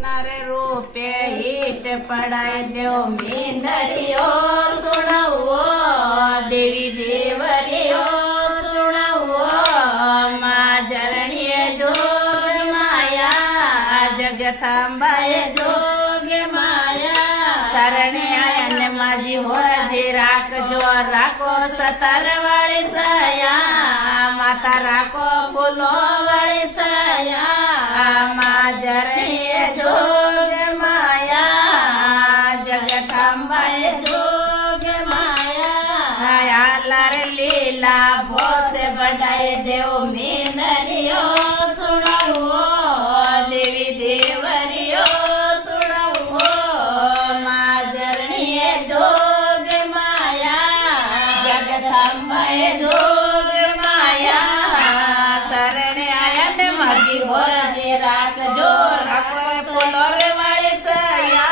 नारे रूपे हीट पड़ाई देव मींदरियो सुनवो देवी देवरियो सुनवो माँ जरणिये जोग माया जगथांबाए जोग माया सरणे आयन माजी होरजी राखजो राखो सतर वाली सया माता राखो फूलो वाली सया माँ जरणिये जोग माया जगथांबाए जोग माया लार लीला भोसे बढ़ाए देव मींदरियो सुनवो देवी देवरियो सुनवो माँ जरणिये जोग माया जगथांबाए जोग माया सरणे आयन माजी होरजी राखजो राखो फूलोर वाली सया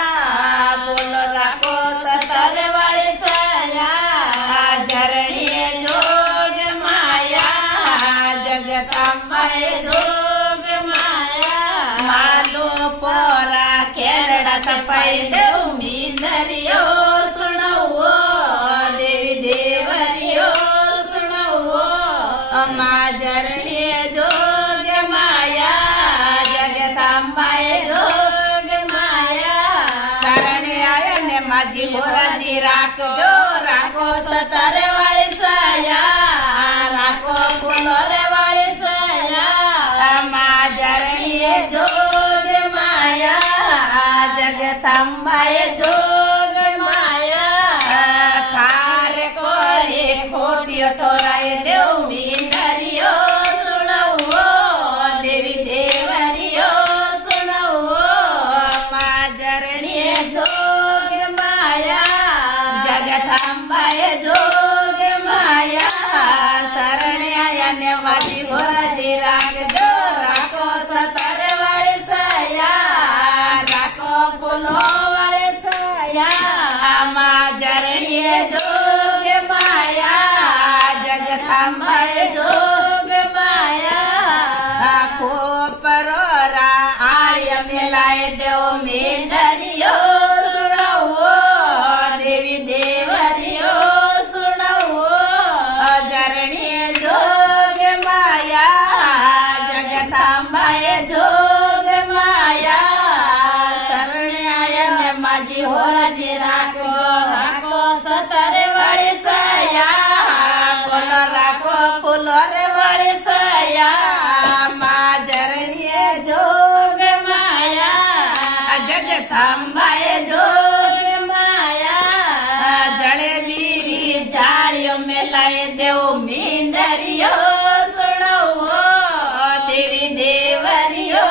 फूलो राखो सतर वाली सया जरणिये जोग माया जगथांबाए जोग माया मालो पोरा खेलड़ा तपाई देव मींदरियो सुनवो देवी देवरियो सुनवो माँ जरणिये जोग माया जगथांबाए जोग माया सरणे आयन माजी होरजी राखजो राखो सतर वाली सया राखो फूलोर वाली सया माँ जरणिये जोग माया जगथांबाए जोग माया खार कोरी खोटी ठोराए देव मींदरियो सुनवो देवी देवरियो सुनवो माँ जरणिये जोग माया जगथांबाए जोग माया सरणे आयन माजी होरजी राखजो राखो सतर वाली सया राखो फूलो वाली सया माँ जरणिये जोग माया जगथांबाए जोग माया आखो परोरा आय मिलाए देव मींदरियो सुनवो देवी देवरियो सुनवो जरणिये जोग माया जगथांबाए जोग माया सरणे आयन माजी होरजी राखजो राखो सतर वाली सया फूलो राखो फूलोर वाली सया माँ जरणिये जोग माया जगथांबाए जोग माया जड़े बीरी जालियों में लाए देव मींदरियो सुनवो देवी देवरियो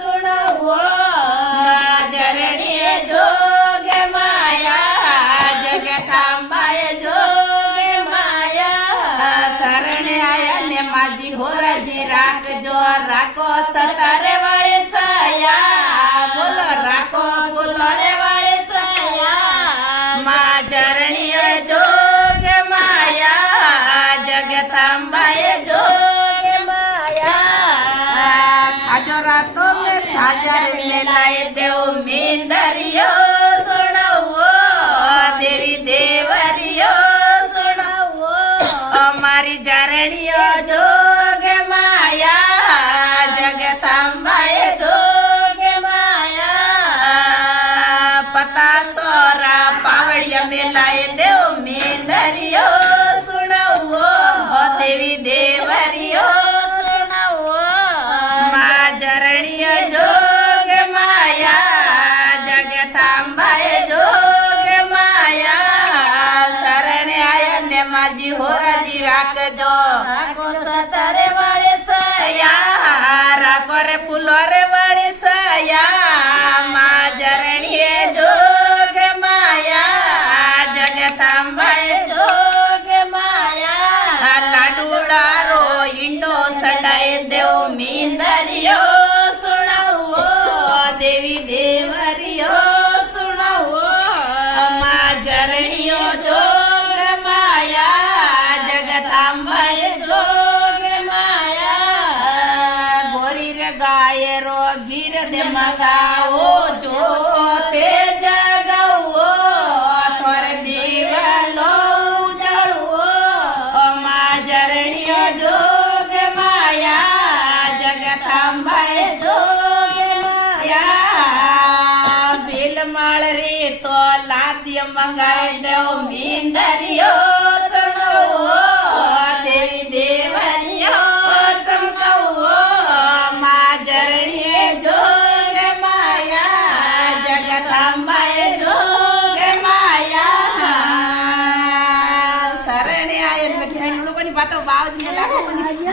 सुनवो माँ जरणिये जोग माया जगथांबाए जोग माया सरणे आयन माजी होरजी राखजो राखो सतर वाली सया बोलो राखो फूलोर वाली सया माँ जरणिये जोग माया जगथांबाए जोग माया खाजो रातों में साजर मिलाए देव मींदरियो सुनवो देवी देवरियो सुनवो हमारी जरणियो जोग माया जगथांबा આ તો બાવજીને લાગો બધી.